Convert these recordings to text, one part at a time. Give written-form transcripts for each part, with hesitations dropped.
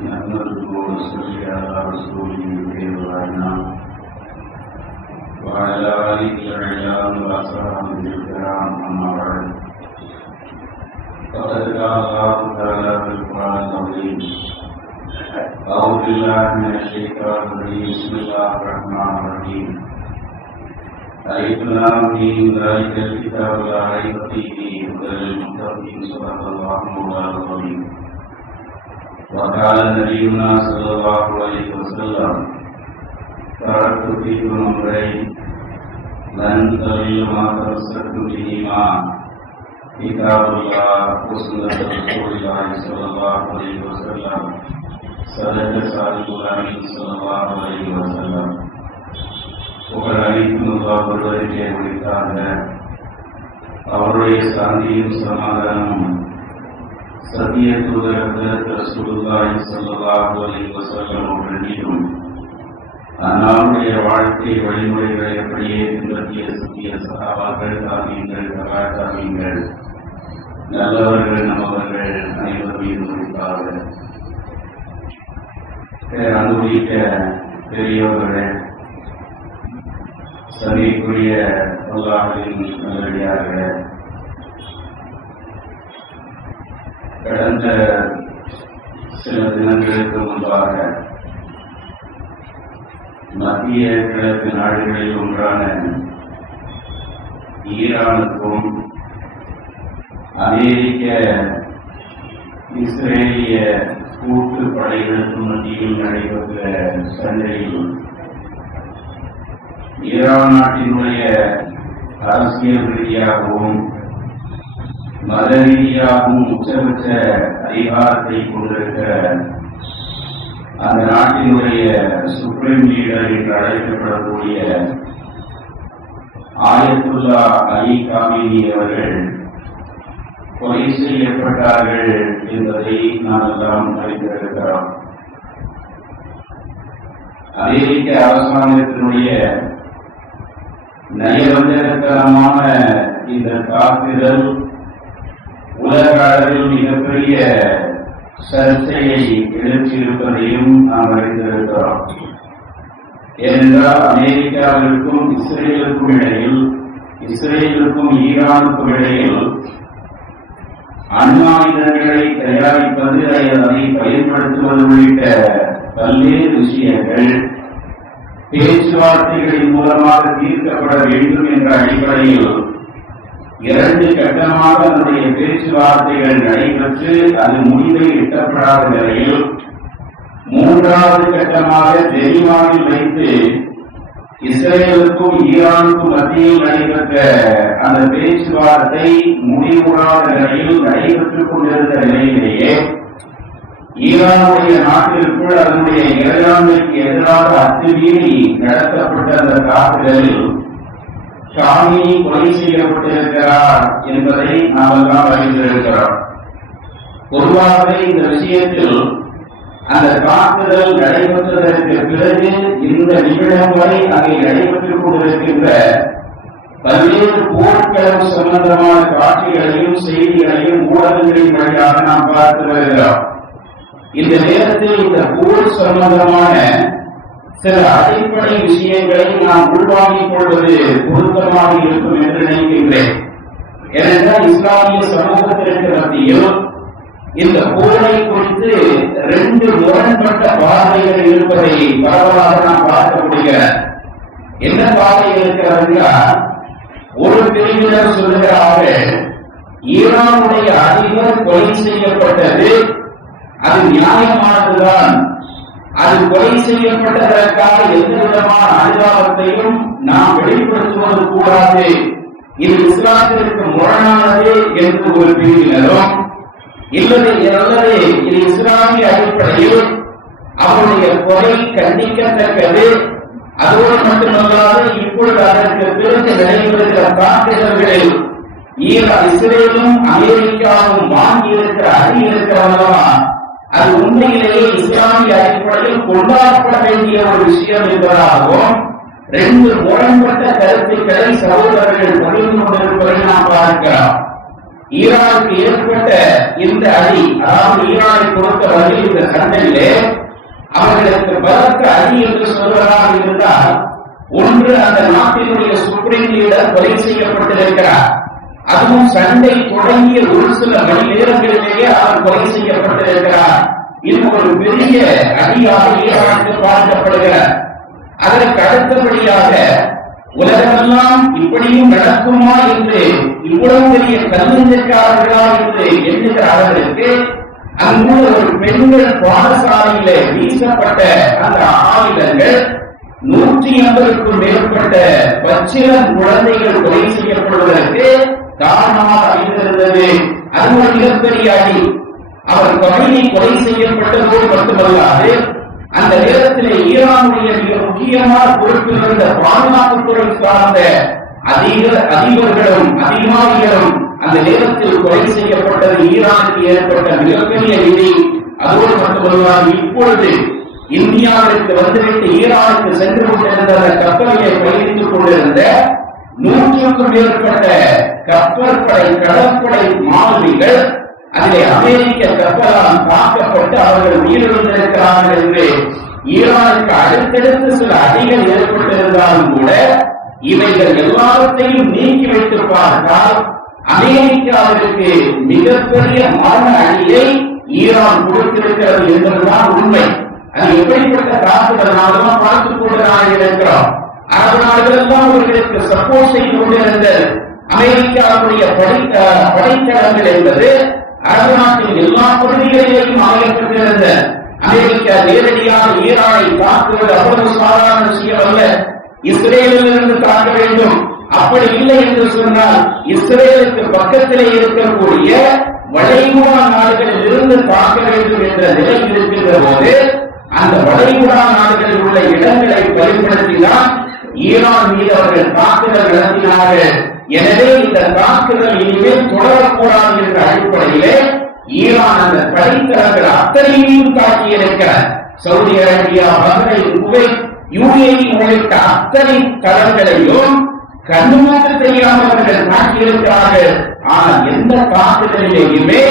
نحمده ونصلي على رسوله الكريم وعلى آله الأعلام وأصحابه الكرام أما بعد فقد قال الله تعالى في القرآن العظيم أعوذ بالله من الشيطان الرجيم بسم الله الرحمن الرحيم ألف لام ميم ذلك الكتاب لا ريب فيه هدى للمتقين صدق الله مولانا العظيم وقال نبينا صلى الله عليه وسلم تركت فيكم أمرين لن تضلوا ما تمسكتم بهما كتاب الله وسنة رسول الله صلى الله عليه وسلم صدق صادق الأمين صلى الله عليه وسلم புகழ் அனைத்தும் அல்லாஹ் ஒருவருக்கே உரித்தாக. அவருடைய சாந்தியும் சமாதானமும் சத்திய தூதர் ஹஜ்ரத் ரசூலுல்லாஹி ஸல்லல்லாஹு அலைஹி வஸல்லம் அவர்களிடம் அன்னாருடைய வாழ்க்கை வழிமுறைகளை அப்படியே பின்பற்றிய சத்திய சஹாபாக்கள், தாபீன்கள், தபா தாபீன்கள், நல்லவர்கள் நமவர்கள் அனைவர் மீது உரித்தார்கள். அன்புமிக்க பெரியோர்களே, சபைக்குரிய அல்லாஹ்வின் நல்லடியார்களே, கடந்த சில தினங்களுக்கு முன்பாக மத்திய கிழக்கு நாடுகளில் ஒன்றான ஈரானுக்கும் அமெரிக்க இஸ்ரேலிய கூட்டு படைகளுக்கும் மத்தியில் நடைபெற்ற சண்டையில் ஈரான் நாட்டினுடைய அரசியல் ரீதியாகவும் மத ரீதியாகவும் உச்சபட்ச அதிகாரத்தை கொண்டிருக்கிற அந்த நாட்டினுடைய சுப்ரீம் லீடர் என்று அழைக்கப்படக்கூடிய ஆயத்துல்லா அலி காமினி அவர்கள் கொலை செய்யப்பட்டார்கள் என்பதை நாம் எல்லாம் அறிந்திருக்கிறோம். அமெரிக்க அரசாங்கத்தினுடைய நயவஞ்சகத்தனமான இந்த தாக்குதல் உலக அளவில் மிகப்பெரிய சர்ச்சையை எழுப்பியிருப்பதையும் நாம் அறிந்திருக்கிறோம். ஏனென்றால் அமெரிக்காவிற்கும் இஸ்ரேலுக்கும் இடையில், இஸ்ரேலுக்கும் ஈரானுக்கும் இடையில் அணுஆயுதங்களை தயாரிப்பது, அதை பயன்படுத்துவது உள்ளிட்ட பல்வேறு விஷயங்கள் பேச்சுவார்த்தைகளின் மூலமாக தீர்க்கப்பட வேண்டும் என்ற அடிப்படையில் இரண்டு கட்டமாக அதனுடைய பேச்சுவார்த்தைகள் நடைபெற்று அது முடிவை எட்டப்படாத நிலையில் மூன்றாவது கட்டமாக ஜெனீவாவில் வைத்து இஸ்ரேலுக்கும் ஈரானுக்கும் மத்தியில் நடைபெற்ற அந்த பேச்சுவார்த்தை முடிவுறாத நிலையில் நடைபெற்றுக் கொண்டிருந்த நிலையிலேயே ஈரானுடைய நாட்டிற்குள் அதனுடைய இறையாண்மைக்கு எதிராக அத்துமீறி நடத்தப்பட்ட அந்த தாக்குதலில் ஷாமினி கொலை செய்யப்பட்டிருக்கிறார் என்பதை நாம் எல்லாம் அறிந்திருக்கிறோம். பொதுவாகவே இந்த விஷயத்தில் அந்த தாக்குதல் நடைபெற்றதற்கு பிறகு இந்த நிமிடம் வரை அங்கே நடைபெற்றுக் கொண்டிருக்கின்ற பல்வேறு போர்க்களம் சம்பந்தமான காட்சிகளையும் செய்திகளையும் ஊடகங்களின் வழியாக நாம் பார்த்து வருகிறோம். இந்த நேரத்தில் இந்த போர் சம்பந்தமான சில அடிப்படை விஷயங்களை நாம் உள்வாங்கிக் கொள்வது பொருத்தமாக இருக்கும் என்று நினைக்கின்றேன். ஏனென்றால் இஸ்லாமிய சமூகத்திற்கு மத்தியில் இந்த போரை குறித்து ரெண்டு முரண்பட்ட பார்வைகள் இருப்பதை பரவலாக நாம் பார்க்க முடிகிறது. என்ன பார்வை இருக்கிறது என்றால், ஒரு பிரிவினர் சொல்கிறார்கள் ஈரானுடைய அதிபர் கொலை செய்யப்பட்டது, அது நியாயமானதுதான், அது கொலை செய்யப்பட்டதற்காக எந்த விதமான அனுதாபத்தையும் நாம் வெளிப்படுத்துவது கூடாது, இது இஸ்லாத்திற்கு முரணானது என்று ஒரு பிரிவினரும், இல்லது இது இஸ்லாமிய அடிப்படையில் அவருடைய கொலை கண்டிக்கத்தக்கது, அதோடு மட்டுமல்லாது இப்பொழுது அதற்கு பிறகு நடைபெறுகிற தாக்குதல்களில் இஸ்ரேலும் அமெரிக்காவும் வாங்கியிருக்கிற அடி இருக்கிறதா, அது உண்மையிலேயே இஸ்லாமிய அடிப்படையில் கொண்டாடப்பட வேண்டிய ஒரு விஷயம் என்பதாகவும் ரெண்டு முரண்பட்ட கருத்துக்களை சகோதரர்கள் பகிர்ந்து கொண்டிருப்பதை நாம் பார்க்கிறோம். ஈரானுக்கு ஏற்பட்ட இந்த அடி, அதாவது ஈரானை பொறுத்தவரையில் இந்த சண்டையிலே அவர்களுக்கு பலத்த அடி என்று சொல்வதாக இருந்தால், ஒன்று அந்த நாட்டினுடைய சுப்ரீம் லீடர் கொலை செய்யப்பட்டிருக்கிறார். அதுவும் சண்டை தொடங்கிய ஒரு சில மணி நேரங்களிலேயே அவர் கொலை செய்யப்பட்டிருக்கிறார். இது ஒரு பெரிய அடியாக ஈரானுக்கு பார்க்கப்படுகிறார். அதற்கு அடுத்தபடியாக உலகமெல்லாம் இப்படியும் நடக்குமா என்று, இவ்வளவு பெரிய கல்விக்காரர்களா என்று எண்ணுகிற அளவிற்கு அங்குள்ள ஒரு பெண்கள் பாடசாலையிலே வீசப்பட்ட அந்த ஆயுதங்கள் 150க்கும் மேற்பட்ட பச்சிளம் குழந்தைகள் கொலை செய்யப்படுவதற்கு காரணமாக அமைந்திருந்தது. அது ஒரு மிகப்பெரிய அடி. அவர் பகையை கொலை செய்யப்பட்டதோடு மட்டுமல்லாது, அந்த நேரத்தில் ஈரானுடைய மிக முக்கியமான பொறுப்பில் இருந்த பாதுகாப்புத்துறை சார்ந்த அதிபர்களும் அதிகாரிகளும் அந்த நேரத்தில் கொலை செய்யப்பட்டது ஈரானுக்கு ஏற்பட்ட மிகப்பெரிய நிதி. அதோடு மட்டுமல்லாது, இப்பொழுது இந்தியாவிற்கு வந்துவிட்டு ஈரானுக்கு சென்று கொண்டிருந்த கப்பலிலே பயணித்துக் கொண்டிருந்த 100க்கும் மேற்பட்ட கப்பற்படை கடற்படை மாலுமிகள் அதிலே அமெரிக்க கப்பலால் தாக்கப்பட்டு அவர்கள் உயிரிழந்திருக்கிறார்கள் என்று ஈரானுக்கு அடுத்தடுத்து சில அடிகள் ஏற்பட்டிருந்தாலும் கூட, இவைகள் எல்லாவற்றையும் நீக்கி வைத்து பார்த்தால் அமெரிக்காவிற்கு மிகப்பெரிய மரண அடியை ஈரான் கொடுத்திருக்கிறது என்பதுதான் உண்மை. அது எப்படிப்பட்ட தாக்குதலாலும் பார்த்துக் கொண்டுதான் இருக்கிறோம். அரபு நாடுகள் எல்லாம் அவர்களுக்கு சப்போர்ட் செய்து கொண்டிருந்தது. அமெரிக்காவுடைய படைத்தளங்கள் என்பது அரபு நாட்டின் எல்லா பகுதிகளிலேயும் அமைக்கப்பட்டிருந்த அமெரிக்கா நேரடியாக ஈரானை தாக்குவது அவ்வளவு சாதாரண விஷயம் அல்ல. இஸ்ரேலில் இருந்து தாக்க வேண்டும். அப்படி இல்லை என்று சொன்னால் இஸ்ரேலுக்கு பக்கத்திலே இருக்கக்கூடிய வளைகுடா நாடுகளில் இருந்து தாக்க வேண்டும் என்ற நிலை இருக்கின்ற போது, அந்த வளைகுடா நாடுகளில் உள்ள இடங்களை பயன்படுத்தினால் ஈரான் மீது அவர்கள் தாக்குதல் நடத்தினார்கள். எனவே இந்த தாக்குதல் இனிமேல் தொடரக்கூடாது என்ற அடிப்படையிலே ஈரான் அந்த படைத்தளங்கள் அத்தனையும் தாக்கியிருக்கிறார். Saudi Arabia, Bahrain, Kuwait, UAE உள்ளிட்ட அத்தனை தளங்களையும் கண்ணுக்கு தெரியாதவர்கள் தாக்கியிருக்கிறார்கள். ஆனால் எந்த தாக்குதலிலேயுமே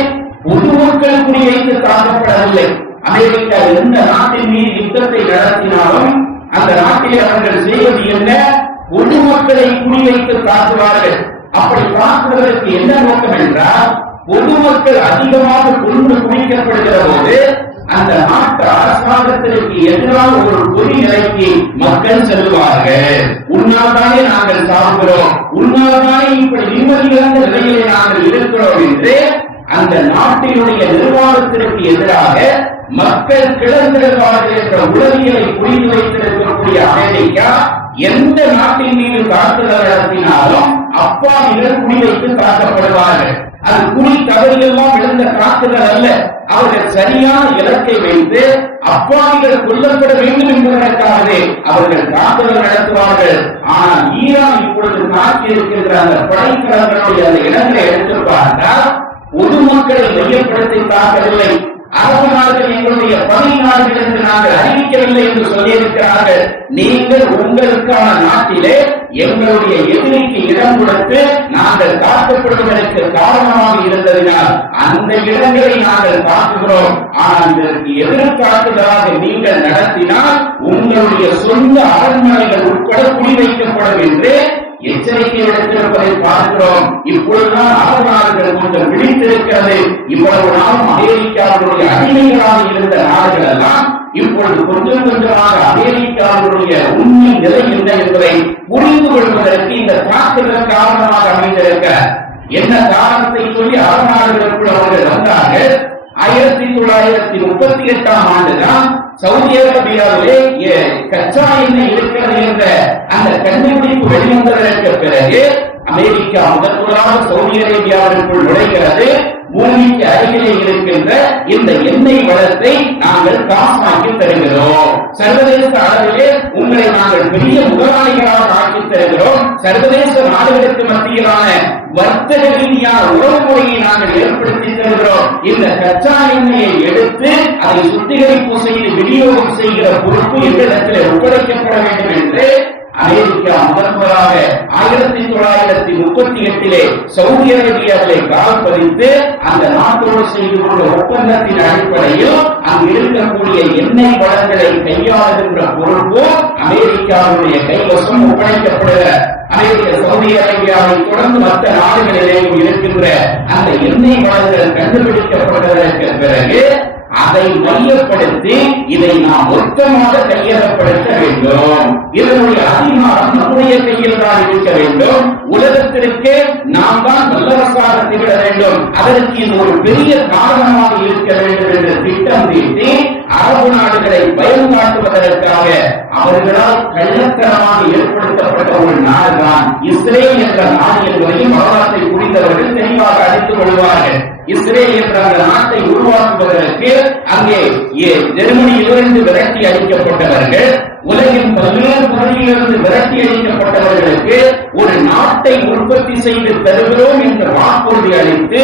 பொதுமக்கள் குறிவைத்து தாக்கப்படவில்லை. அமெரிக்கா எந்த நாட்டின் மீது யுத்தத்தை நடத்தினாலும் அந்த நாட்டில் அவர்கள் செய்வது என்ன? பொதுமக்களை குறிவைத்து தாக்குவார்கள். அப்படி தாக்குவதற்கு என்ன நோக்கம் என்றால், பொதுமக்கள் அதிகமாக கொண்டு குவிக்கப்படுகிற போது அந்த நாட்டு அரசாங்கத்திற்கு எதிரான ஒரு பொது நிலைக்கு மக்கள் செல்வார்கள். உன்னால்தானே நாங்கள் சாப்பிடுகிறோம், உன்னால்தானே இப்படி நிம்மதியான நிலையிலே நாங்கள் இருக்கிறோம் என்று அந்த நாட்டினுடைய நிர்வாகத்திற்கு எதிராக மக்கள் கிளர்ந்தெழுவார்கள் என்ற உளவியலை புரிந்து வைத்திருக்கக்கூடிய அமெரிக்கா எந்த நாட்டின் மீது தாக்குதல் நடத்தினாலும் அப்பாவிகள் குறிவைத்து தாக்கப்படுவார்கள். அது குறி தவறியெல்லாம் விழுந்த தாக்குதல் அல்ல. அவர்கள் சரியான இலக்கை வைத்து அப்பாவிகள் கொல்லப்பட வேண்டும் என்பதற்காகவே அவர்கள் தாக்குதல் நடத்துவார்கள். ஆனால் ஈரான் இப்பொழுது தாக்கி இருக்கின்ற அந்த படைத்தளங்களுடைய அந்த இடங்களை எடுத்து பார்த்தால் பொதுமக்களை மையப்படுத்தி தாக்கவில்லை. அரபு நாடுகள் எங்களுடைய பகுதி நாடுகள் என்று நாங்கள் அறிவிக்கவில்லை என்று சொல்லியிருக்கிறார்கள். நீங்கள் உங்களுக்கான நாட்டிலே எங்களுடைய எதிரிக்கு இடம் கொடுத்து நாங்கள் தாக்கப்படுவதற்கு காரணமாக இருந்ததினால் அந்த இடங்களை நாங்கள் தாக்குகிறோம். ஆனால் இதற்கு எதிர்த்தாக்குதலாக நீங்கள் நடத்தினால் உங்களுடைய சொந்த அரண்மனைகள் உட்பட குறிவைக்கப்படும் என்று எச்சரிக்கை விடுத்திருப்பதை பார்க்கிறோம். இப்பொழுதுதான் அரபு நாடுகள் கொஞ்சம் விழித்திருக்கிறது. இவ்வளவு நாளும் அமெரிக்காவுடைய அடிமைகளாக இருந்த நாடுகள் எல்லாம் இப்பொழுது கொஞ்சம் கொஞ்சமாக அமெரிக்காவுடைய உண்மை நிலை என்ன என்பதை புரிந்து கொள்வதற்கு இந்த தாக்குதல் காரணமாக அமைந்திருக்க என்ன காரணத்தை சொல்லி அரபு நாடுகளுக்குள் அவர்கள் வந்தார்கள். 1938ஆம் ஆண்டுதான் சவுதி அரேபியாவிலே கச்சா எண்ணெய் இருக்கிறது என்ற அந்த கண்டுபிடிப்பு வெளிவந்ததற்கு பிறகு அமெரிக்கா முதலாக சவுதி அரேபியாவிற்குள் நுழைகிறது. பூமிக்கு அருகிலே இருக்கின்ற இந்த எண்ணெய் வளத்தை நாங்கள் காசாக்கி தருகிறோம், சர்வதேச அளவிலே உங்களை நாங்கள் பெரிய முதலாளிகளாக ஆக்கி தருகிறோம், சர்வதேச நாடுகளுக்கு மத்தியிலான வர்த்தக ரீதியான உறவு முறையை நாங்கள் ஏற்படுத்தி தருகிறோம். இந்த கச்சா எண்ணெயை எடுத்து அதை சுத்திகரிப்பு செய்து விநியோகம் செய்கிற பொறுப்பு எங்களிடத்தில் ஒப்படைக்கப்பட வேண்டும் என்று அமெரிக்கா முதன்முறையாக 1938 சவுதி அரேபியாவிலே கால் பதித்து அந்த நாட்டோடு செய்து கொண்ட ஒப்பந்தத்தின் அடிப்படையில் அங்கு இருக்கக்கூடிய எண்ணெய் வளங்களை கையாளுகின்ற பொறுப்பு அமெரிக்காவுடைய கைவசம் ஒப்படைக்கப்படுகிற அமெரிக்க சவுதி அரேபியாவை தொடர்ந்து மற்ற நாடுகளிலேயும் இருக்கின்ற அந்த எண்ணெய் வளங்கள் கண்டுபிடிக்கப்பட்டதற்கு பிறகு அதை மையப்படுத்தி இதை நாம் மொத்தமாக கையகப்படுத்த வேண்டும். இதனுடைய அதிகாரம் நம்முடைய கையில் தான் இருக்க வேண்டும். உலகத்திற்கு நாம் தான் வல்லரசாக திகழ வேண்டும். அதற்கு இது ஒரு பெரிய காரணமாக இருக்க வேண்டும் என்று திட்டம் தீட்டி அரபு நாடுகளை பயம் காட்டுவதற்காக அவர்களால் கள்ளத்தனமாக ஏற்படுத்தப்பட்ட ஒரு நாடுதான் இஸ்ரேல் என்ற நாடு என்பதையும் வரலாற்றை புரிந்தவர்கள் தெளிவாக அடித்துக் கொள்வார்கள். இஸ்ரேல் என்ற அந்த நாட்டை உருவாக்குவதற்கு அங்கே ஜெர்மனியிலிருந்து விரட்டி அளிக்கப்பட்டவர்கள், உலகின் பல்வேறு பகுதியிலிருந்து விரட்டி அளிக்கப்பட்டவர்களுக்கு ஒரு நாட்டை உற்பத்தி செய்து தருகிறோம் என்ற வாக்குறுதி அளித்து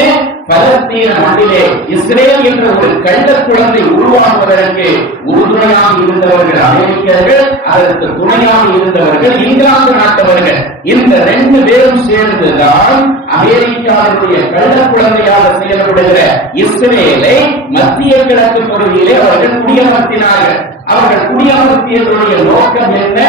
பலஸ்தீன மண்ணிலே இஸ்ரேல் என்ற ஒரு கள்ள குழந்தை உருவாக்குவதற்கு உறுதுணையாக இருந்தவர்கள் அமெரிக்கர்கள், அதற்கு துணையாக இருந்தவர்கள் இங்கிலாந்து நாட்டவர்கள். இந்த 2 பேரும் சேர்ந்துதான் அமெரிக்காவுடைய கள்ள குழந்தையாக செயல்படுகிற இஸ்ரேலை மத்திய கிழக்கு பகுதியிலே அவர்கள் குடியமர்த்தினார்கள். அவர்கள் குடியமர்த்தியதனுடைய நோக்கம் என்ன?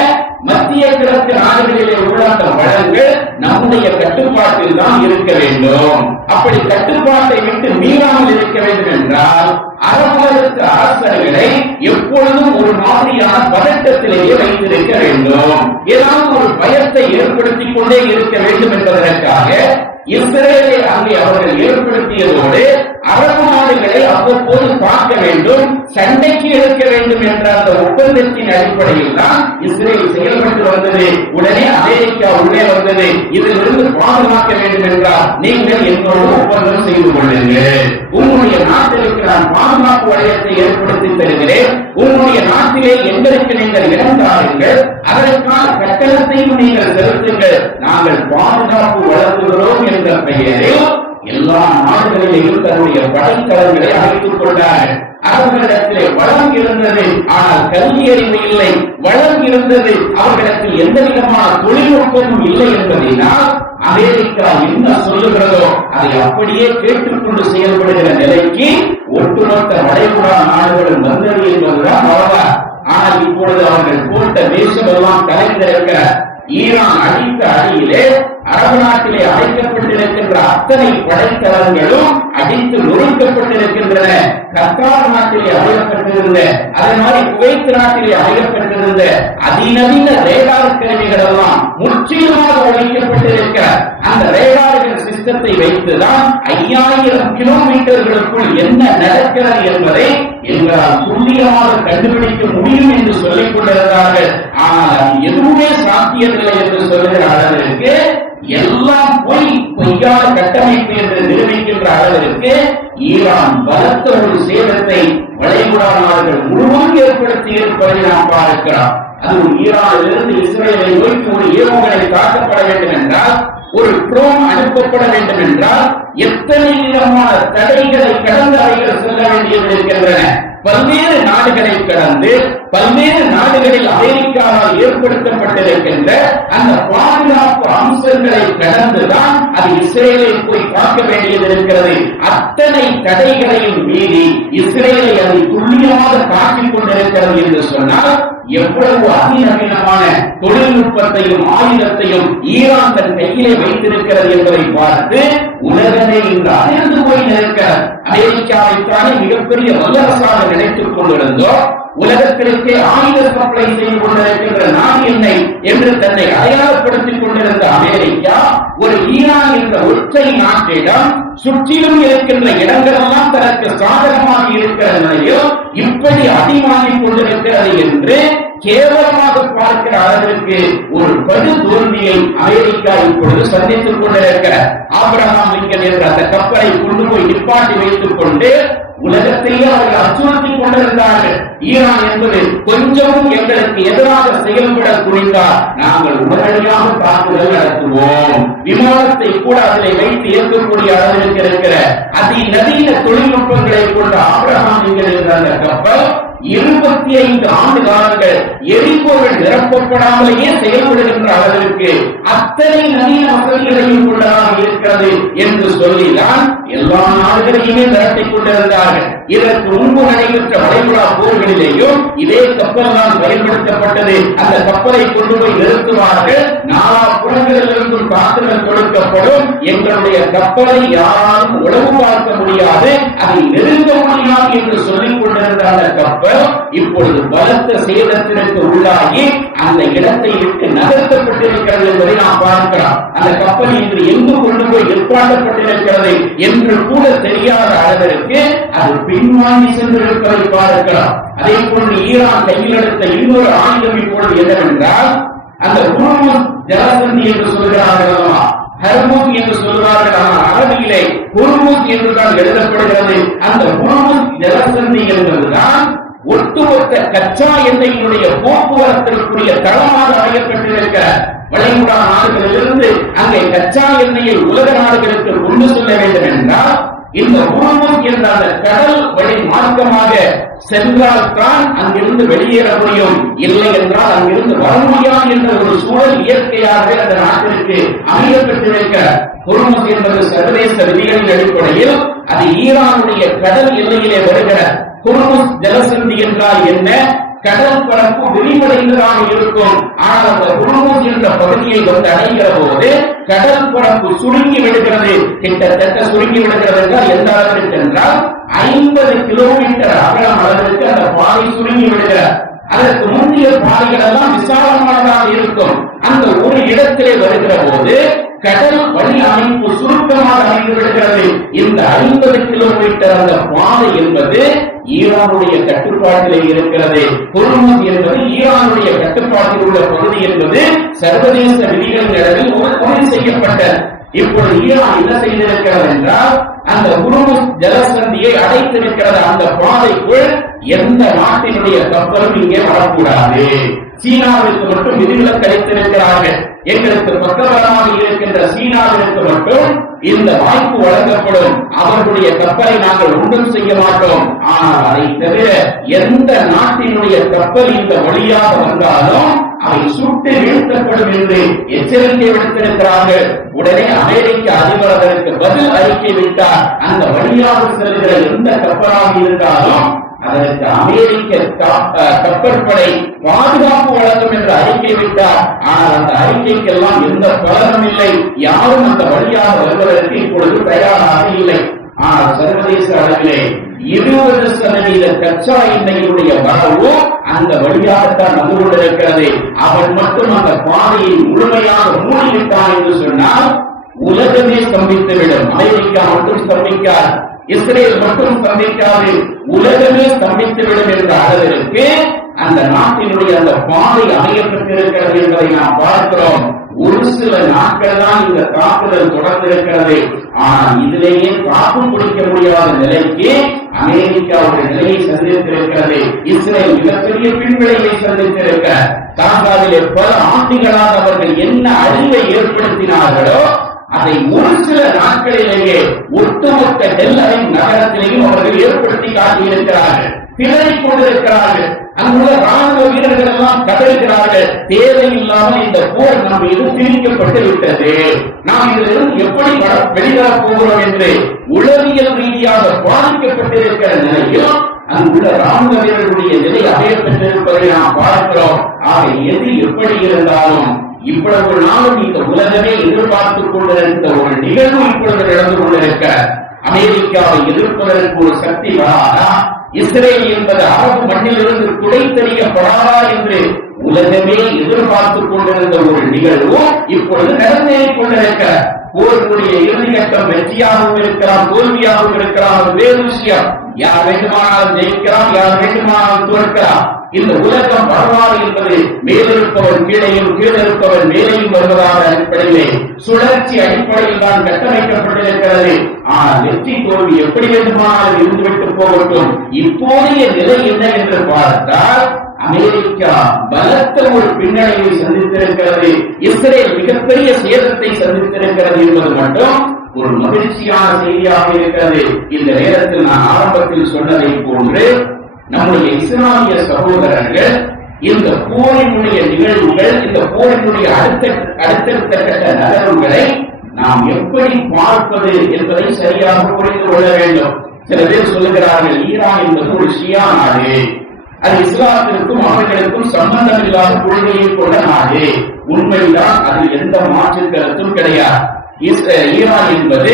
மத்திய கிழக்கு நாடுகளிலே உள்ள அந்த வளங்கள் நம்முடைய கட்டுப்பாட்டில் தான் இருக்க வேண்டும். அப்படி கட்டுப்பாட்டை விட்டு மீறாமல் இருக்க வேண்டும் என்றால் அரபுலகத்து அரசர்களை எப்பொழுதும் ஒரு மாதிரியான பதட்டத்திலேயே வைத்திருக்க வேண்டும். ஏதாவது ஒரு பயத்தை ஏற்படுத்திக் கொண்டே இருக்க வேண்டும் என்பதற்காக இஸ்ரேலை அங்கே அவர்கள் ஏற்படுத்தியதோடு அரபு நாடுகளை அவ்வப்போது பார்க்க வேண்டும், சண்டைக்கு எடுக்க வேண்டும் என்ற அந்த ஒப்பந்தத்தின் அடிப்படையில் தான் இஸ்ரேல் செயல்பட்டு வந்தது. உடனே அமெரிக்கா உள்ளே வந்தது. இதிலிருந்து பாதுகாக்க வேண்டும் என்றால் நீங்கள் என்னோடு ஒப்பந்தம் செய்து கொள்ளுங்கள், உங்களுடைய நாட்டிற்கு நான் பாதுகாப்பு வளையத்தை ஏற்படுத்தி தருகிறேன், உங்களுடைய நாட்டிலே எங்களுக்கு நீங்கள் இடம் தாருங்கள், அதற்கான கட்டணத்தையும் நீங்கள் செலுத்துங்கள், நாங்கள் பாதுகாப்பு வழங்குகிறோம் என்ற பெயரில் எல்லா நாடுகளிலேயும் தன்னுடைய படைத்தளங்களை அமைத்துக் கொண்டார்கள். அவர்களிடத்திலே வளம் இருந்தது, ஆனால் கல்வி அறிவு இல்லை. வளம் இருந்தது, அவர்களிடத்தில் எந்த விதமான தொழில்நுட்பமும் இல்லை என்பதனால் அமெரிக்கா என்ன சொல்லுகிறதோ அதை அப்படியே கேட்டுக்கொண்டு செயல்படுகிற நிலைக்கு ஒட்டுமொத்த வளைகுடா நாடுகளும் வந்தது என்பதுதான் வரலாறு. ஆனால் இப்பொழுது அவர்கள் போட்ட தேசம் எல்லாம் கலைந்திருக்கிற ஈரான் அடித்த அடியிலே அரபு நாட்டிலே அழைக்கப்பட்டிருக்கின்ற அத்தனை படைத்தளங்களும் அடித்து நொறுக்கப்பட்டிருக்கின்றன. கத்தார் நாட்டிலே அழைக்கப்பட்டிருந்த, அதே மாதிரி குவைத் நாட்டிலே அழைக்கப்பட்டிருந்த அதிநவீன ரேடார் கருவிகள் எல்லாம் முற்றிலுமாக ஒழிக்கப்பட்டிருக்க அந்த ரேடார்கள் சிஸ்டத்தை வைத்துதான் 5000 கிலோமீட்டர்களுக்குள் என்ன நடக்கிறது என்பதை எங்களால் துல்லியமாக கண்டுபிடிக்க முடியும் என்று சொல்லிக் கொண்டிருந்தார்கள். ஆனால் அது எதுவுமே சாத்தியமில்லை என்று சொல்லுகிற அளவிற்கு எல்லாம் பொய்யான கட்டமைப்பு என்று நிரூபிக்கின்ற அளவிற்கு ஈரான் பலத்த ஒரு சேதத்தை வளைகுடா நாடுகள் முழுவதும் ஏற்படுத்தி இருப்பதை நாம் பார்க்கிறோம். அது ஈரானிலிருந்து இஸ்ரேலை நோக்கி ஒரு ஏவுகணை தாக்கப்பட வேண்டும் என்றால், ஒரு ட்ரோன் அனுப்பப்பட வேண்டும் என்றால் எத்தனை விதமான தடைகளை கடந்து அவைகள் செல்ல வேண்டியது இருக்கின்றன. பல்வேறு நாடுகளை கடந்து பல்வேறு நாடுகளில் அமெரிக்காவால் ஏற்படுத்தப்பட்டிருக்கின்ற அந்த பாதுகாப்பு அம்சங்களை கடந்துதான் அது இஸ்ரேலை போய் பார்க்க வேண்டியது இருக்கிறது. அத்தனை தடைகளையும் மீறி இஸ்ரேலை அதை துல்லியமாக காட்டிக் கொண்டிருக்கிறது என்று சொன்னால் எவ்வளவு அதிநவீனமான தொழில்நுட்பத்தையும் ஆயுதத்தையும் ஈரான் தன் கையிலே வைத்திருக்கிறது என்பதை பார்த்து உலகமே இன்று அதிர்ந்து போய் நிற்க அமெரிக்காவைத்தானே மிகப்பெரிய வல்லரசாக நினைத்துக் கொண்டிருந்தோம். உலகத்திற்கே ஆயுத சப்ளை செய்து கொண்டிருக்கின்ற நாடு என்னை என்று தன்னை அடையாளப்படுத்திக் கொண்டிருந்த அமெரிக்கா ஒரு ஈரான் என்ற ஒற்றை நாட்டிடம் சுற்றிலும் இருக்கின்ற இடங்களெல்லாம் தனக்கு சாதகமாக இருக்கிற நிலையில் இப்படி அடிமாறிக் கொண்டிருக்கிறது என்று கேவலமாக பார்க்கிற அளவிற்கு ஒரு படு தோல்வியை அமெரிக்கா இப்பொழுது சந்தித்துக் கொண்டிருக்கிற ஆபிரகாம் லிங்கன் என்ற அந்த கப்பலை கொண்டு போய் நிப்பாட்டி வைத்துக் கொண்டு உலகத்தையே அவர்கள் அச்சுறுத்திக் கொண்டிருந்தார்கள். ஈரான் என்பது கொஞ்சமும் எங்களுக்கு எதிராக செயல்பட துணிந்தால் நாங்கள் உடனடியாக தாக்குதல் நடத்துவோம், விமானத்தை கூட அதிலே வைத்து இயக்கக்கூடிய அளவிற்கு இருக்கிற அதிநவீன தொழில்நுட்பங்களை கொண்ட ஆபிரகாம் லிங்கன் என்ற அந்த கப்பல் 25 ஆண்டு காலங்கள் எரிபொருள் நிரப்பப்படாமலேயே செயல்படுகின்ற அளவிற்கு அத்தனை நவீன வசதிகளையும் கொண்டதாக இருக்கிறது என்று சொல்லிதான் எல்லா நாடுகளையுமே திரட்டிக் கொண்டிருந்தார்கள். இதற்கு முன்பு நடைபெற்ற வளைகுடா போர்களிலேயும் இதே கப்பல் தான் பயன்படுத்தப்பட்டது. அந்த கப்பலை கொண்டு போய் நிறுத்துவார்கள். நாலா புறங்களிலிருந்தும் தாக்குதல் கொடுக்கப்படும். எங்களுடைய கப்பலை யாராலும் உளவு பார்க்க முடியாது, அதை நெருங்க முடியாது என்று சொல்லிக் கொண்டிருந்த அந்த கப்பல் இப்பொழுது பலத்த சேதத்திற்கு உள்ளாகி அந்த இடத்தை விட்டு நகர்த்தப்பட்டிருக்கிறது என்பதை நாம் பார்க்கலாம். அந்த கப்பல் இன்று எங்கு கொண்டு போய் நிற்பாட்டப்பட்டிருக்கிறது என்று கூட தெரியாத அளவிற்கு அது பின்வாங்கி சென்றிருப்பதை பார்க்கலாம். அதே போன்று ஈரான் கையில் எடுத்த இன்னொரு ஆயுதம் இப்பொழுது என்னவென்றால் அந்த ஹுர்முஸ் ஜலசந்தி என்று சொல்கிறார்கள், ஹர்முஸ் என்று சொல்கிறார்கள். ஆனால் அரபியிலே ஹுர்முஸ் என்றுதான் எழுதப்படுகிறது. அந்த ஹுர்முஸ் ஜலசந்தி என்பதுதான் ஒட்டுமொத்த கச்சா எண்ணெயினுடைய போக்குவரத்திற்குரிய தளமாக அமையப்பட்டிருக்கிற வளைகுடா நாடுகளிலிருந்து அங்கே கச்சா எண்ணெயை உலக நாடுகளுக்கு கொண்டு செல்ல வேண்டும் என்றால் இந்த ஹுர்முஸ் என்ற அந்த கடல் வழி மார்க்கமாக சென்றால்தான் அங்கிருந்து வெளியேற முடியும். இல்லை என்றால் அங்கிருந்து வர முடியாது என்ற ஒரு சூழல் இயற்கையாகவே அந்த நாட்டிற்கு அமையப்பட்டிருக்க ஹுர்முஸ் என்பது சர்வதேச விதிகளின் அடிப்படையில் அது ஈரானுடைய கடல் எல்லையிலே வருகிற ஹுர்முஸ் ஜலசந்தி என்றால் என்ன? கடல் பரப்பு விரிவடைந்ததாக இருக்கும். ஆனால் அந்த ஹுர்முஸ் என்ற பகுதியை வந்து அடைகிற போது கடல் பரப்பு சுருங்கி விடுகிறது. கிட்டத்தட்ட சுருங்கி விடுகிறது என்றால் எந்த அளவிற்கு என்றால் 50 கிலோமீட்டர் அகலம் அளவிற்கு அந்த பாதை சுருங்கி விடுகிறார். அதற்கு முந்தைய பாதைகள் எல்லாம் விசாலமானதாக இருக்கும். அந்த ஒரு இடத்திலே வருகிற போது கடல் வழி அமைப்பு சுருக்கமாக அமைந்து விடுகிறது. இந்த 50 கிலோமீட்டர் அந்த பாதை என்பது ஈரானுடைய கட்டுப்பாட்டிலே இருக்கிறது. ஹுர்முஸ் என்பது ஈரானுடைய கட்டுப்பாட்டில் உள்ள பகுதி என்பது சர்வதேச விதிகளின் அளவில் உறுதி செய்யப்பட்ட. இப்பொழுது ஈரான் என்ன செய்திருக்கிறது என்றால் அந்த ஹுர்முஸ் ஜலசந்தியை அடைத்திருக்கிறது. அந்த பாதைக்குள் எந்த நாட்டினுடைய கப்பலும் இங்கே வரக்கூடாது. சீனாவிற்கு மட்டும் விதிவிலக்கு அளித்திருக்கிறார்கள். எங்களுக்கு பக்கபலமாக இருக்கின்ற சீனாவிற்கு மட்டும் இந்த வாய்ப்பு வழங்கப்படும். அவர்களுடைய கப்பலை நாங்கள் ஒன்றும் செய்ய மாட்டோம். ஆனால் அதை தவிர எந்த நாட்டினுடைய கப்பல் இந்த வழியாக வந்தாலும் அவை சுட்டு வீழ்த்தப்படும் என்று எச்சரிக்கை விடுத்திருக்கிறார்கள். உடனே அமெரிக்க அதிபர் அதற்கு பதில் அறிக்கை விட்டார். அந்த வழியாக செல்கிற எந்த கப்பலாக இருந்தாலும் அதற்கு அமெரிக்க கப்பற்படை பாதுகாப்பு வழங்கும் என்று அறிக்கை விட்டார். ஆனால் அந்த அறிக்கைக்கெல்லாம் எந்த பலனும் இல்லை. யாரும் அந்த வழியாக வருவதற்கு இப்பொழுது தயாராக இல்லை. ஆனால் சர்வதேச அளவிலே 20% கச்சா எண்ணெயினுடைய வரவு அந்த வழியாகத்தான் வந்து கொண்டிருக்கிறது. அவன் மட்டும் அந்த பாதையை முழுமையாக மூடிவிட்டான் என்று சொன்னால் உலகமே ஸ்தம்பித்துவிடும். அமெரிக்கா மட்டும் ஸ்தம்பிக்காது, இஸ்ரேல் மட்டும் ஸ்தம்பிக்காது, உலகமே ஸ்தம்பித்துவிடும் என்ற அளவிற்கு அந்த நாட்டினுடைய அந்த பாதை அமையப்பட்டிருக்கிறது என்பதை நாம் பார்க்கிறோம். ஒரு சில நாட்கள் தான் இந்த தாக்குதல் தொடர்ந்திருக்கிறது. ஆனால் இதிலேயே தாக்கு பிடிக்க முடியாத நிலைக்கு அமெரிக்காவுடைய நிலையை சந்தித்திருக்கிறது. இஸ்ரேல் மிகப்பெரிய பின்விளைவை சந்தித்திருக்க காசாவிலே பல ஆண்டுகளாக அவர்கள் என்ன அழிவை ஏற்படுத்தினார்களோ அதை ஒரு சில நாட்களிலேயே ஒட்டுமொத்த டெல்லரின் நகரத்திலேயும் அவர்கள் ஏற்படுத்தி காட்டியிருக்கிறார்கள், திணறிக் கொண்டிருக்கிறார்கள். அங்குள்ள ராணுவ வீரர்கள் எல்லாம் கதறுகிறார்கள், தேவையில்லாமல் இந்த போர் நம் மீது திணிக்கப்பட்டு விட்டது, நாம் இதிலிருந்து எப்படி வெளிவரப் போகிறோம் என்று உளவியல் ரீதியாக பாதிக்கப்பட்டிருக்கிற நிலையில் அங்குள்ள ராணுவ வீரர்களுடைய நிலை அமையப்பட்டிருப்பதை நாம் பார்க்கிறோம். ஆக எது எப்படி இருந்தாலும் இவ்வளவு நாளும் இந்த உலகமே எதிர்பார்த்துக் கொண்டிருந்த ஒரு நிகழ்வு இப்பொழுது நடந்து கொண்டிருக்க அமெரிக்காவை எதிர்ப்பதற்கு ஒரு சக்தி வராதா? இஸ்ரேல் என்பது அரபு மண்ணிலிருந்து துடைத்தறியப்படாதா என்று உலகமே எதிர்பார்த்துக் கொண்டிருந்த ஒரு நிகழ்வு இப்பொழுது நடந்தேறிக் கொண்டிருக்க போர்களுடைய இறுதிக்கட்டம் வெற்றியாகவும் இருக்கலாம், தோல்வியாகவும் இருக்கலாம், வேறு விஷயம். யார் வேண்டுமானாலும் ஜெயிக்கலாம், யார் வேண்டுமானாலும் தோற்கலாம். இந்த உலகம் வரலாறு என்பது மேலிருப்பவன் கீழையும் கீழிருப்பவன் மேலையும் வருவதாக அடிப்படையிலே சுழற்சி அடிப்படையில் தான் கட்டமைக்கப்பட்டிருக்கிறது. ஆனால் வெற்றி தோல்வி எப்படி வேண்டுமானாலும் இருந்துவிட்டு போகட்டும். இப்போதைய நிலை என்ன என்று பார்த்தால் அமெரிக்கா பலத்த ஒரு பின்னடைவை சந்தித்திருக்கிறது, இஸ்ரேல் மிகப்பெரிய சேதத்தை சந்தித்திருக்கிறது என்பது மட்டும் ஒரு மகிழ்ச்சியான செய்தியாக இருக்கிறது. இந்த நேரத்தில் நான் ஆரம்பத்தில் சொன்னதை போன்று நம்முடைய இஸ்லாமிய சகோதரர்கள் இந்த போரினுடைய நிகழ்வுகள், இந்த போரினுடைய அடுத்தடுத்த கட்ட நகர்வுகளை நாம் எப்படி பார்ப்பது என்பதை சரியாக புரிந்து கொள்ள வேண்டும். சில பேர் சொல்லுகிறார்கள், ஈரான் என்பது ஒரு ஷியா நாடு, அது இஸ்லாத்திற்கும் அவர்களுக்கும் சம்பந்தம் இல்லாத கொள்கையை கொண்ட நாடு. உண்மைதான், அது எந்த மாற்று கருத்தும் கிடையாது. ஈரான் என்பது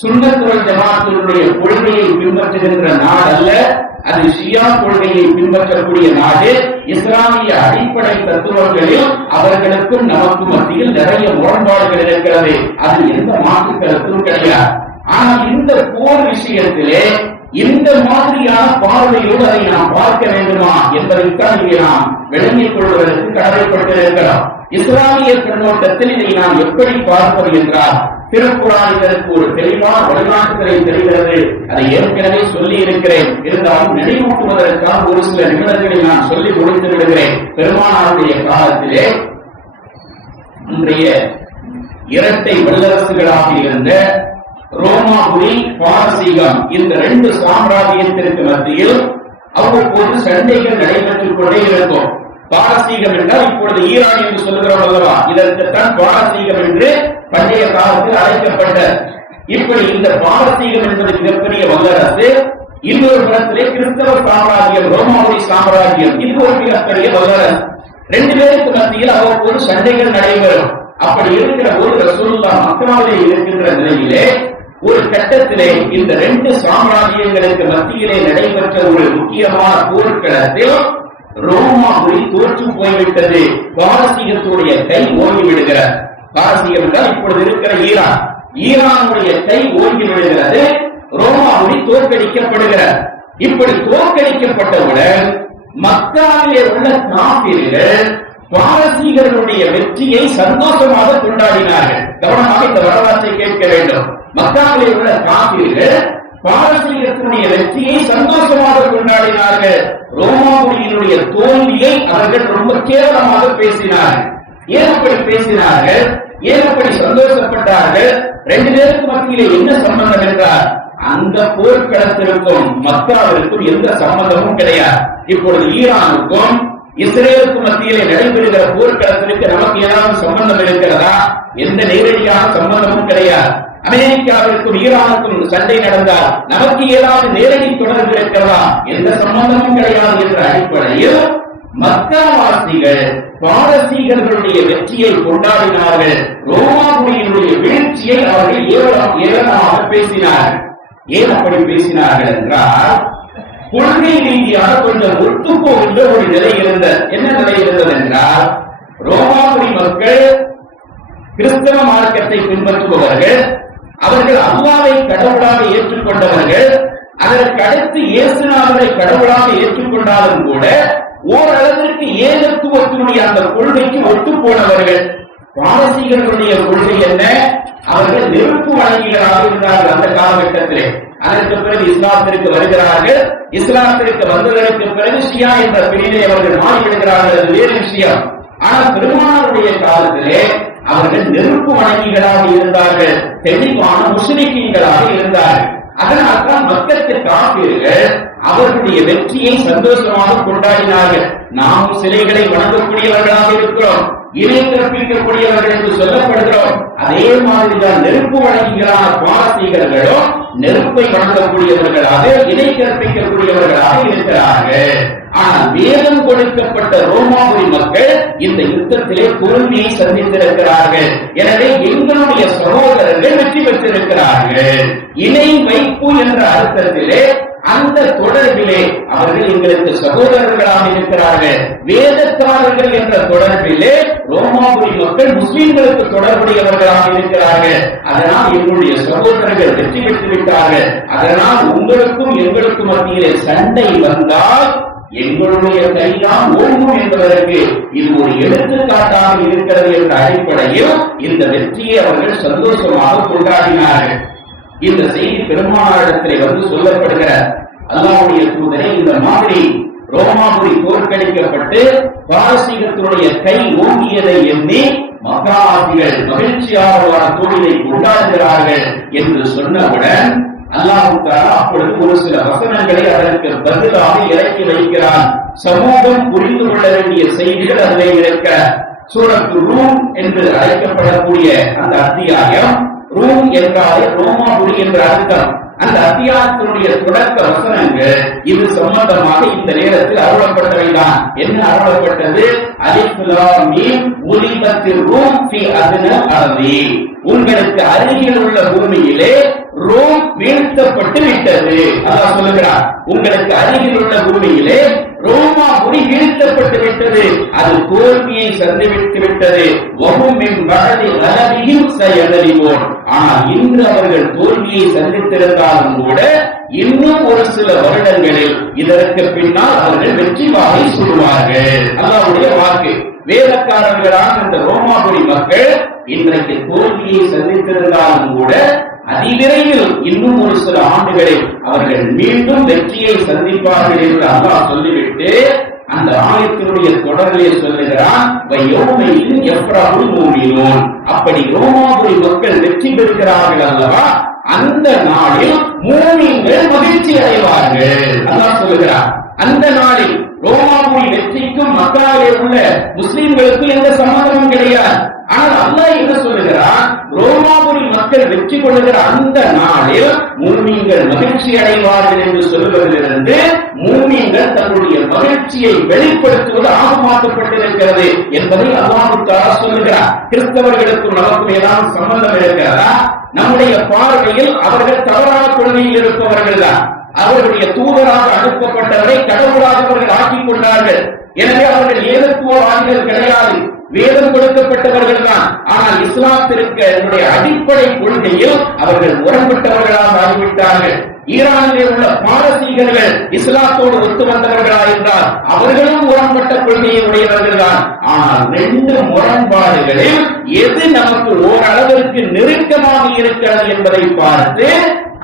சுன்னத் வல் ஜமாஅத்தினுடைய கொள்கையை பின்பற்றுகின்ற நாடு அல்ல, அது ஷியா கொள்கையை பின்பற்றக்கூடிய நாடு. இஸ்லாமிய அடிப்படை தத்துவங்களில் அவர்களுக்கும் நமக்கும் மத்தியில் நிறைய முரண்பாடுகள் இருக்கிறது, அது எந்த மாற்று கருத்தும் கிடையாது. ஆனால் இந்த போர் விஷயத்திலே இந்த மாதிரியான பார்வையோடு அதை நாம் பார்க்க வேண்டுமா என்பதைத்தான் இங்கே நாம் விளங்கிக் கொள்வதற்கு கடமைப்பட்டிருக்கிறோம். இஸ்லாமிய கண்ணோட்டத்தில் இதை நாம் எப்படி பார்ப்பது என்றால், திருக்குர்ஆன் இதற்கு ஒரு தெளிவான வழிகாட்டுதலை தெரிகிறது. அதை ஏற்கனவே சொல்லி இருக்கிறேன், இருந்தாலும் நினைவூட்டுவதற்காக ஒரு சில நிமிடங்களை நான் சொல்லி முடித்து விடுகிறேன். பெருமானாருடைய காலத்திலே அன்றைய இரட்டை வல்லரசுகளாக இருந்த ரோமாபுரி, பாரசீகம், இந்த ரெண்டு சாம்ராஜ்யத்திற்கு மத்தியில் அவ்வப்போது சண்டைகள் நடைபெற்றுக் கொண்டே இருக்கும். பாரசீகம் என்றால் இப்பொழுது ஈரான் என்று சொல்லுகிறோம் அல்லவா, இதற்குத்தான் பாரசீகம் என்று பண்டைய காலத்தில் அழைக்கப்பட்ட. இப்படி இந்த பாரசீகம் என்பது மிகப்பெரிய வல்லரசு, இன்னொரு புறத்திலே கிறிஸ்தவ சாம்ராஜ்யம், ரோமாபுரி சாம்ராஜ்யம், இது ஒரு மிகப்பெரிய வல்லரசு. ரெண்டு பேருக்கு மத்தியில் அவ்வப்போது சண்டைகள் நடைபெறும். அப்படி இருக்கிற போது ரசூலுல்லாஹ் மக்காவிலே இருக்கின்ற நிலையிலே ஒரு கட்டத்திலே இந்த ரெண்டு சாம்ராஜ்யங்களுக்கு மத்தியிலே நடைபெற்ற ஒரு முக்கியமான போர்க்களத்தில் ரோமாபுரி தோற்று போய்விட்டது. பாரசீகத்துடைய கை ஓங்கி விடுகிறார். பாரசீகம் என்றால் இப்பொழுது இருக்கிற ஈரான், ஈரானுடைய கை ஓங்கி விடுகிறது. ரோமாபுரி தோற்கடிக்கப்படுகிறார். இப்படி தோற்கடிக்கப்பட்டவுடன் மக்காவிலே உள்ள காபிர்கள் பாரசீகர்களுடைய வெற்றியை சந்தோஷமாக கொண்டாடினார்கள். கவனமாக இந்த வரலாற்றை கேட்க வேண்டும். மக்காவிலே உள்ள காபிர்கள் பாரசீகத்தினுடைய வெற்றியை சந்தோஷமாக கொண்டாடினார்கள். ரோமாபுரியினுடைய தோல்வியை அவர்கள் ரொம்ப கேவலமாக பேசினார்கள். ஏன் அப்படி பேசினார்கள்? ஏன் அப்படி சந்தோஷப்பட்டார்கள்? ரெண்டு பேருக்கு மத்தியிலே என்ன சம்பந்தம் என்றால், அந்த போர்க்களத்திற்கும் மக்காவிற்கும் எந்த சம்பந்தமும் கிடையாது. இப்பொழுது ஈரானுக்கும் இஸ்ரேலுக்கு மத்தியிலே நடைபெறுகிற போர்க்களத்திற்கு நமக்கு ஏதாவது சம்பந்தம் இருக்கிறதா? எந்த நேரடியான சம்பந்தமும் கிடையாது. அமெரிக்காவிற்கும் ஈரானுக்கும் சண்டை நடந்தால் நமக்கு ஏதாவது நேரடி தொடர்பு இருக்கிறதா? எந்த சம்பந்தமும் கிடையாது என்ற அடிப்படையில் மக்காவாசிகள் பாரசீகர்களுடைய வெற்றியை கொண்டாடினார்கள். ரோமாபுரியினுடைய வீழ்ச்சியை அவர்கள் ஏளனமாக பேசினார்கள். ஏன் அப்படி பேசினார்கள் என்றால், கொள்கை ரீதியாக கொஞ்சம் ஒத்துப்போகின்ற ஒரு நிலை இருந்தது. என்ன நிலை இருந்தது என்றால், ரோமாபுரி மக்கள் கிறிஸ்தவ மார்க்கத்தை பின்பற்றுபவர்கள், அவர்கள் அல்லாஹ்வை கடவுளாக ஏற்றுக்கொண்டவர்கள். அதற்கு அடுத்து இயேசுநாதரை கடவுளாக ஏற்றுக்கொண்டாலும் கூட ஓரளவிற்கு ஏகத்துவத்தினுடைய அந்த கொள்கைக்கு ஒத்து போனவர்கள். பாரசீகர்களுடைய கொள்கை என்ன? அவர்கள் நெருப்பு வழங்கிகளாக இருந்தார்கள் அந்த காலகட்டத்திலே. அதற்கு பிறகு இஸ்லாத்திற்கு வருகிறார்கள். இஸ்லாத்திற்கு வந்ததற்கு பிறகு ஷியா என்ற பிரிவை அவர்கள் மாறிவிடுகிறார்கள், அது வேறு விஷயம். ஆனால் பெருமானாருடைய காலத்திலே அவர்கள் நெருப்பு வணங்கிகளாக இருந்தார்கள், தெளிவான முஸ்லிம்களாக இருந்தார்கள். அதனால்தான் மக்களுக்கு காப்பீர்கள் அவர்களுடைய வெற்றியை சந்தோஷமாக கொண்டாடினார்கள். நாம் சிலைகளை வணங்கக்கூடியவர்களாக இருக்கிறோம், இணை கற்பிக்கக்கூடியவர்கள் என்று சொல்லப்படுகிறோம். அதே மாதிரிதான் நெருப்பு வழங்கிகளான பாரசீகர்களும் நெருப்பை வணங்கக்கூடியவர்களாக, இணை கற்பிக்கக்கூடியவர்களாக இருக்கிறார்கள். ஆனால் வேதம் கொடுக்கப்பட்ட ரோமாபுரி மக்கள் இந்த யுத்தத்திலே தோல்வியை சந்தித்திருக்கிறார்கள். எனவே எங்களுடைய சகோதரர்கள் வெற்றி பெற்றிருக்கிறார்கள். இணை வைப்பு என்ற அர்த்தத்திலே அந்த தொடர்பிலே அவர்கள் எங்களுக்கு சகோதரர்களாக இருக்கிறார்கள். வேதக்காரர்கள் என்ற தொடர்பிலே ரோமாபுரி மக்கள் முஸ்லிம்களுக்கு தொடர்புடையவர்களாக இருக்கிறார்கள். அதனால் எங்களுடைய சகோதரர்கள் வெற்றி பெற்று விட்டார்கள். அதனால் உங்களுக்கும் எங்களுக்கும் மத்தியிலே சண்டை வந்தால் எங்களுடைய கைதான் ஓங்கும் என்பதற்கு இது ஒரு எடுத்துக்காட்டாக இருக்கிறது என்ற அடிப்படையில் இந்த வெற்றியை அவர்கள் சந்தோஷமாக கொண்டாடினார்கள். இந்த செய்தி பெருமானாரிடத்திலே வந்து சொல்லப்படுகிற அல்லாஹ்வுடைய தூதரே, இந்த மாதிரி ரோமாபுரி தோற்கடிக்கப்பட்டு பாரசீகத்தினுடைய கை ஓங்கியதை எண்ணி மக்காவாசிகள் மகிழ்ச்சியாளரான தோழிலை கொண்டாடுகிறார்கள் என்று சொன்னவுடன் அல்லாஹ் தஆலா அப்பொழுது ஒரு சில வசனங்களை அதற்கு பதிலாக இறக்கி வைக்கிறான். சமூகம் புரிந்து கொள்ள வேண்டிய செய்திகள் அதிலே இருக்க. சூரத்து ரூம் என்று அழைக்கப்படக்கூடிய அந்த அத்தியாயம், ரூம் என்றாலே ரோமாபுரி என்ற அர்த்தம். அந்த அத்தியாயத்தினுடைய தொடக்க வசனங்கள் இது சம்பந்தமாக இந்த நேரத்தில் அருளப்பட்டவைதான். என்ன அருளப்பட்டது? அலிஃப் லாம் மீம் உலிபத்தில் ரூம் ஃபி அத்னல் அர்தி. உங்களுக்கு அருகில் உள்ள பூமியிலே ரோம் வீழ்த்தப்பட்டு விட்டது. அல்லாஹ் சொல்லுகிறார், உங்களுக்கு அருகில் உள்ள பூமியிலே ரோமாபுரி வீழ்த்தப்பட்டு விட்டது, அது தோல்வியை சந்தித்து விட்டது. வஹும் மின் பஅதி கலபிஹிம் சயகலிபூன். ஆனால் இன்று அவர்கள் தோல்வியை சந்தித்திருந்தாலும் கூட இன்னும் ஒரு சில வருடங்களில் இதற்கு பின்னால் அவர்கள் வெற்றி வாகை சூடுவார்கள். அல்லாஹ்வுடைய வாக்கு. வேதக்காரர்களான இந்த ரோமாபுரி மக்கள் இன்றைக்கு தோல்வியை சந்தித்திருந்தாலும் கூட அதிவிரைவில் இன்னும் ஒரு சில ஆண்டுகளில் அவர்கள் மீண்டும் வெற்றியை சந்திப்பார்கள் என்று அல்லாஹ் சொல்லிவிட்டு அந்த ஆயத்தினுடைய தொடரிலே சொல்லுகிறான், அப்படி ரோமாபுரி மக்கள் வெற்றி பெறுகிறார்கள் அல்லவா, அந்த நாளில் மூமின்கள் மகிழ்ச்சி அடைவார்கள். அல்லாஹ் சொல்லுகிறார், அந்த நாளில் ரோமாபுரி வெற்றிக்கும் மக்காவிலே உள்ள முஸ்லிம்களுக்கு எந்த சம்பந்தமும் கிடையாது. ஆனால் அல்லாஹ் என்ன சொல்லுகிறார், ரோமாபுரி மக்கள் வெற்றி கொள்ளுகிற அந்த நாளில் மூமின்கள் மகிழ்ச்சி அடைவார்கள் என்று சொல்வதிலிருந்து மூமின்கள் தன்னுடைய மகிழ்ச்சியை வெளிப்படுத்துவது ஆகமாக்கப்பட்டிருக்கிறது என்பதை அல்லாஹ் தஆலா சொல்லுகிறார். கிறிஸ்தவர்களுக்கும் நமக்கும் ஏதாவது சம்பந்தம் இருக்கிறதா? நம்முடைய பார்வையில் அவர்கள் தவறான கொள்கையில் இருப்பவர்கள் தான். அவர்களுடைய தூதராக அனுப்பப்பட்டவரை கடவுளாக அவர்கள் ஆக்கிக் கொண்டார்கள். எனவே அவர்கள் ஏகத்துவவாதிகள் கிடையாது, வேதம் கொடுக்கப்பட்டவர்கள் தான். ஆனால் இஸ்லாத்திற்கு என்னுடைய அடிப்படை கொள்கையில் அவர்கள் முரண்பட்டவர்களாக ஆகிவிட்டார்கள். ஈரானிலே உள்ள பாரசீகர்கள் இஸ்லாத்தோடு ஒத்து வந்தவர்களாக இருந்தால் அவர்களும் முரண்பட்ட கொள்கையை உடையவர்கள் தான். ஆனால் ரெண்டு முரண்பாடுகளில் எது நமக்கு ஓரளவிற்கு நெருக்கமாக இருக்கிறது என்பதை பார்த்து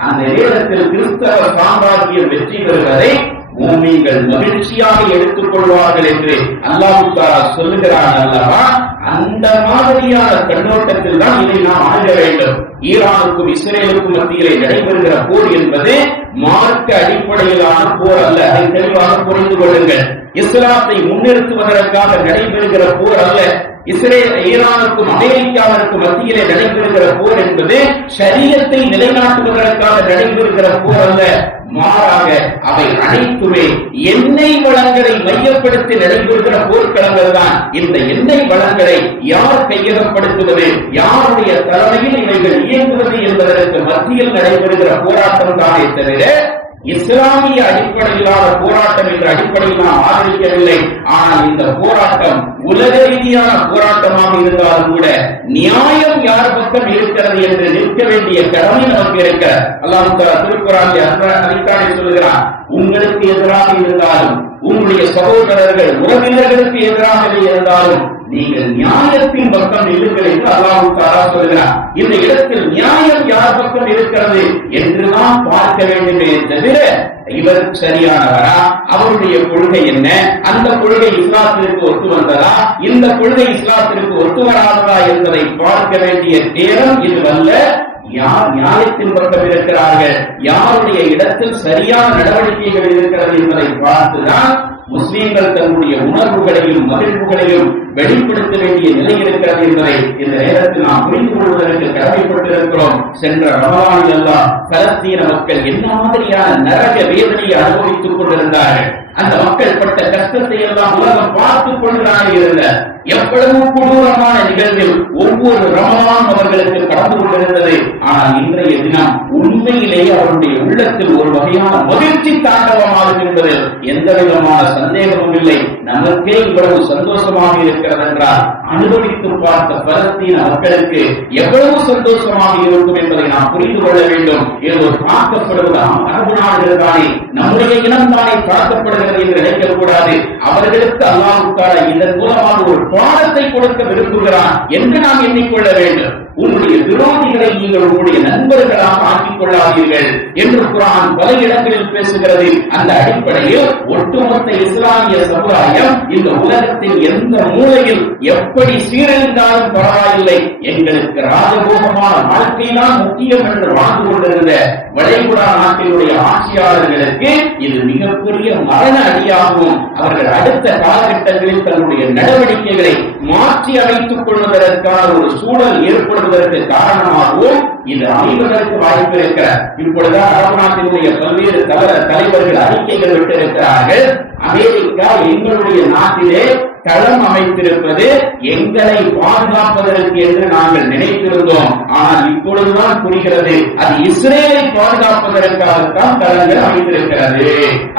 அந்த நேரத்தில் கிறிஸ்தவ சாம்ராஜ்யம் வெற்றி பெறுவதை மூமின்கள் மகிழ்ச்சியாக எடுத்துக் கொள்வார்கள் என்று அல்லாஹ் தஆலா சொல்லுகிறான் அல்லவா. அந்த மாதிரியான கண்ணோட்டத்தில் தான் இதை நாம் அணுக வேண்டும். ஈரானுக்கும் இஸ்ரேலுக்கும் மத்தியிலே நடைபெறுகிற போர் என்பது மார்க்க அடிப்படையிலான போர் அல்ல. அதை தெளிவாக புரிந்து கொள்ளுங்கள். இஸ்லாத்தை முன்னிறுத்துவதற்காக நடைபெறுகிற போர் அல்ல. ஈரானுக்கும் அமெரிக்காவிற்கும் மத்தியிலே நடைபெறுகிற போர் என்பது ஷரியத்தை நிலைநாட்டுவதற்காக நடைபெறுகிற போர் அல்ல. மாறாக அவை அனைத்துமே எண்ணெய் வளங்களை மையப்படுத்தி நடைபெறுகிற போர்க்களங்கள் தான். இந்த எண்ணெய் வளங்களை யார் கையகப்படுத்துவது, யாருடைய தலைமையில் இவைகள் இயங்குவது என்பதற்கு மத்தியில் நடைபெறுகிற போராட்டம் தானே தவிர இஸ்லாமிய அடிப்படையிலான போராட்டம் என்ற அடிப்படையில் நாம் ஆதரிக்கவில்லை. ஆனால் இந்த போராட்டம் உலக ரீதியான போராட்டமாக இருந்தாலும் கூட நியாயம் யார் பக்கம் இருக்கிறது என்று நிற்க வேண்டிய கடமை நமக்கு இருக்க. அல்லாஹ் திருக்குர்ஆனிலே அதைத்தானே சொல்கிறான், உங்களுக்கு எதிராக இருந்தாலும் உங்களுடைய சகோதரர்கள் உறவினர்களுக்கு எதிராக இருந்தாலும் நீங்கள் நியாயத்தின் பக்கம் நில்லுங்கள் என்று அல்லாஹ் தஆலா சொல்கிறார். இந்த இடத்தில் நியாயம் யார் பக்கம் இருக்கிறது என்று நாம் பார்க்க வேண்டுமே தவிர இவர் சரியானவரா, அவருடைய கொள்கை என்ன, அந்த கொள்கை இஸ்லாத்திற்கு ஒத்து வந்ததா, இந்த கொள்கை இஸ்லாத்திற்கு ஒத்து வராததா என்பதை பார்க்க வேண்டிய நேரம் இதுவல்ல. யார் நியாயத்தின் பக்கம் இருக்கிறார்கள், யாருடைய இடத்தில் சரியான நடவடிக்கைகள் இருக்கிறது என்பதை பார்த்துதான் முஸ்லிம்கள் தன்னுடைய உணர்வுகளையும் மகிழ்வுகளையும் வெளிப்படுத்த வேண்டிய நிலை இருக்கிறது என்பதை இந்த நேரத்தில் நாம் புரிந்து கொள்வதற்கு கடமைப்பட்டிருக்கிறோம். சென்ற ரமலானில் எல்லாம் பலஸ்தீன மக்கள் என்ன மாதிரியான நரக வேதனையை அனுபவித்துக் கொண்டிருந்தார்கள். அந்த மக்கள் பட்ட கஷ்டத்தை எல்லாம் உலகம் பார்த்துக் கொண்டுதான் இருந்த எவ்வளவு கொடூரமான நிகழ்வில் ஒவ்வொரு ரமலான் அவர்களுக்கு கடந்து கொண்டிருந்தது. ஆனால் இன்றைய தினம் உண்மையிலேயே அவருடைய உள்ளத்தில் ஒரு வகையான மகிழ்ச்சி தாண்டவமாகும் என்பதில் எந்த விதமான சந்தேகமும் இல்லை. நமக்கே இவ்வளவு சந்தோஷமாக இருக்கிறது என்றால் அனுபவித்து பார்த்த பலஸ்தீன மக்களுக்கு எவ்வளவு சந்தோஷமாக இருக்கும் என்பதை நாம் புரிந்து கொள்ள வேண்டும். இது ஒரு தாக்கப்படுவது அரபு நாடுகள் தானே, நம்முடைய இனம் தானே தாக்கப்படுகிறது என்று நினைக்கக்கூடாது. அவர்களுக்கு அல்லாஹ் தஆலா இதன் மூலமாக ஒரு பாடத்தை கொடுக்க விரும்புகிறான் என்று நாம் எண்ணிக்கொள்ள வேண்டும். உங்களுடைய விரோதிகளை நீங்கள் உங்களுடைய நண்பர்களாக ஆக்கிக் கொள்ளாதீர்கள் என்று குர்ஆன் பல இடங்களில் பேசுகிறது. அந்த அடிப்படையில் ஒட்டுமொத்த இஸ்லாமிய சமுதாயம் இந்த உலகத்தின் எந்த மூலையில் எப்படி சீரழிந்தாலும் பரவாயில்லை, எங்களுக்கு ராஜபோகமான வாழ்க்கைதான் முக்கியம் என்று வாழ்ந்து கொண்டிருந்த வளைகுடா நாட்டினுடைய ஆட்சியாளர்களுக்கு இது மிகப்பெரிய மரண அடியாகவும் அவர்கள் அடுத்த காலகட்டங்களில் தன்னுடைய நடவடிக்கைகளை மாற்றி அமைத்துக் கொள்வதற்கான ஒரு சூழல் ஏற்படுவதற்கு காரணமாகவும் இது அமைவதற்கு வாய்ப்பு இருக்கிறார். இப்பொழுதுதான் அரபு நாட்டினுடைய பல்வேறு தலைவர்கள் அறிக்கைகள் விட்டிருக்கிறார்கள். அமெரிக்கா எங்களுடைய நாட்டிலே களம் அமைத்திருப்பது எங்களை பாதுகாப்பதற்கு என்று நாங்கள் நினைத்திருந்தோம். ஆனால் இப்பொழுதுதான் புரிகிறது, அது இஸ்ரேலை பாதுகாப்பதற்காகத்தான் களங்கள் அமைத்திருக்கிறது.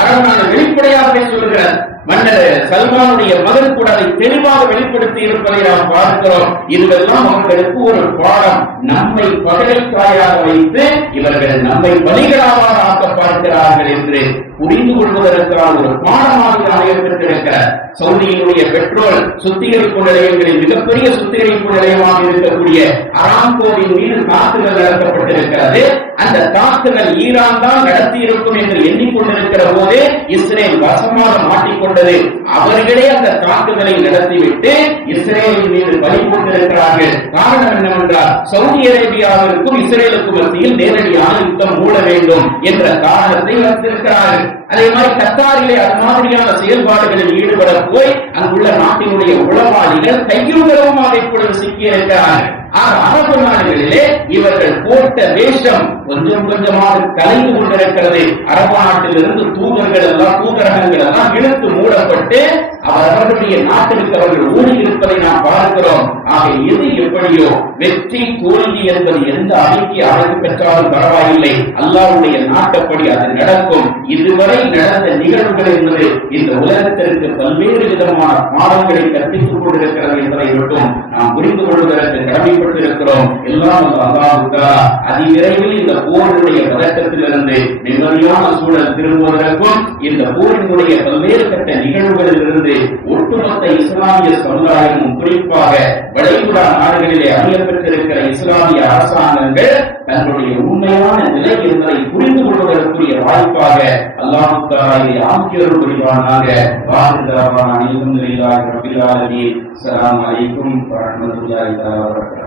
அரபு நாடு வெளிப்படையாகவே சொல்கிறது. மன்னர் சல்மானுடைய மகன் கூட அதை தெளிவாக வெளிப்படுத்தி இருப்பதை நாம் பார்க்கிறோம். இதுவெல்லாம் அவர்களுக்கு ஒரு பாடம். நம்மை பகடைக்காயாக வைத்து இவர்கள் நம்மை பலிகளாக ஆக்க பார்க்கிறார்கள் என்று புரிந்து கொள்வதற்கான ஒரு பாடமாக அமையப்பட்டிருக்கிறார். சவுதியினுடைய பெட்ரோல் சுத்திகரிப்பு நிலையங்களில் மிகப்பெரிய சுத்திகரிப்பு நிலையமாக இருக்கக்கூடிய அராம்கோவின் மீது தாக்குதல் நடத்தப்பட்டிருக்கிறது. அந்த தாக்குதல் ஈரான் தான் நடத்தி இருக்கும் என்று எண்ணிக்கொண்டிருக்கிற போதே இஸ்ரேல் வசமாக மாட்டிக்கொண்டது. அவர்களே அந்த தாக்குதலை நடத்திவிட்டு இஸ்ரேலின் மீது பலி கொண்டிருக்கிறார்கள். காரணம் என்னவென்றால் சவுதி அரேபியாவிற்கும் இஸ்ரேலுக்கும் மத்தியில் நேரடியான யுத்தம் மூட வேண்டும் என்ற காரணத்தை வைத்திருக்கிறார்கள். அதே மாதிரி கத்தாரிலே அது மாதிரியான செயல்பாடுகளில் ஈடுபட போய் அங்குள்ள நாட்டினுடைய உளவாளிகள் கையுறவுமாக இப்பொழுது சிக்கியிருக்கிறார்கள். அரபு நாடுகளிலே இவர்கள் போட்ட வேஷம் கொஞ்சம் கொஞ்சமாக கலைந்து கொண்டிருக்கிறது. அரபு நாட்டிலிருந்து தூதரகங்கள் எல்லாம் இழுத்து மூடப்பட்டு அவர்களுடைய நாட்டிற்கு அவர்கள் ஊறி இருப்பதை நாம் பார்க்கிறோம். ஆக எது எப்படியோ வெற்றி தோல்வி என்பது எந்த அணிக்கு அழைப்பு பெற்றாலும் பரவாயில்லை, அல்லாஹ்வுடைய நாட்டப்படி அது நடக்கும். இதுவரை நடந்த நிகழ்வுகள் என்பது இந்த உலகத்திற்கு பல்வேறு விதமான பாடங்களை கற்பித்துக் கொண்டிருக்கிறது என்பதை மட்டும் நாம் புரிந்து கொள்வதற்கு கடமைப்பட்டிருக்கிறோம். எல்லாம் அல்லாஹ் தஆலா அதிவிரைவில் இந்த போரினுடைய பதட்டத்திலிருந்து நிம்மதியான சூழல் திரும்புவதற்கும் இந்த போரினுடைய பல்வேறு கட்ட நிகழ்வுகளில் இருந்து ஒட்டுமொத்த இஸ்லாமிய சமுதாயமும் குறிப்பாக வளைகுடா நாடுகளிலே அமையப்பட்டிருக்கிற இஸ்லாமிய அரசாங்கங்கள் தங்களுடைய உண்மையான நிலை என்பதை புரிந்து கொள்வதற்குரிய வாய்ப்பாக அல்லாஹ் தஆலா இதை ஆக்கியருள் புரிவானாக. அஸ்ஸலாமு அலைக்கும் வரஹ்மத்துல்லாஹி வபரகாத்துஹு.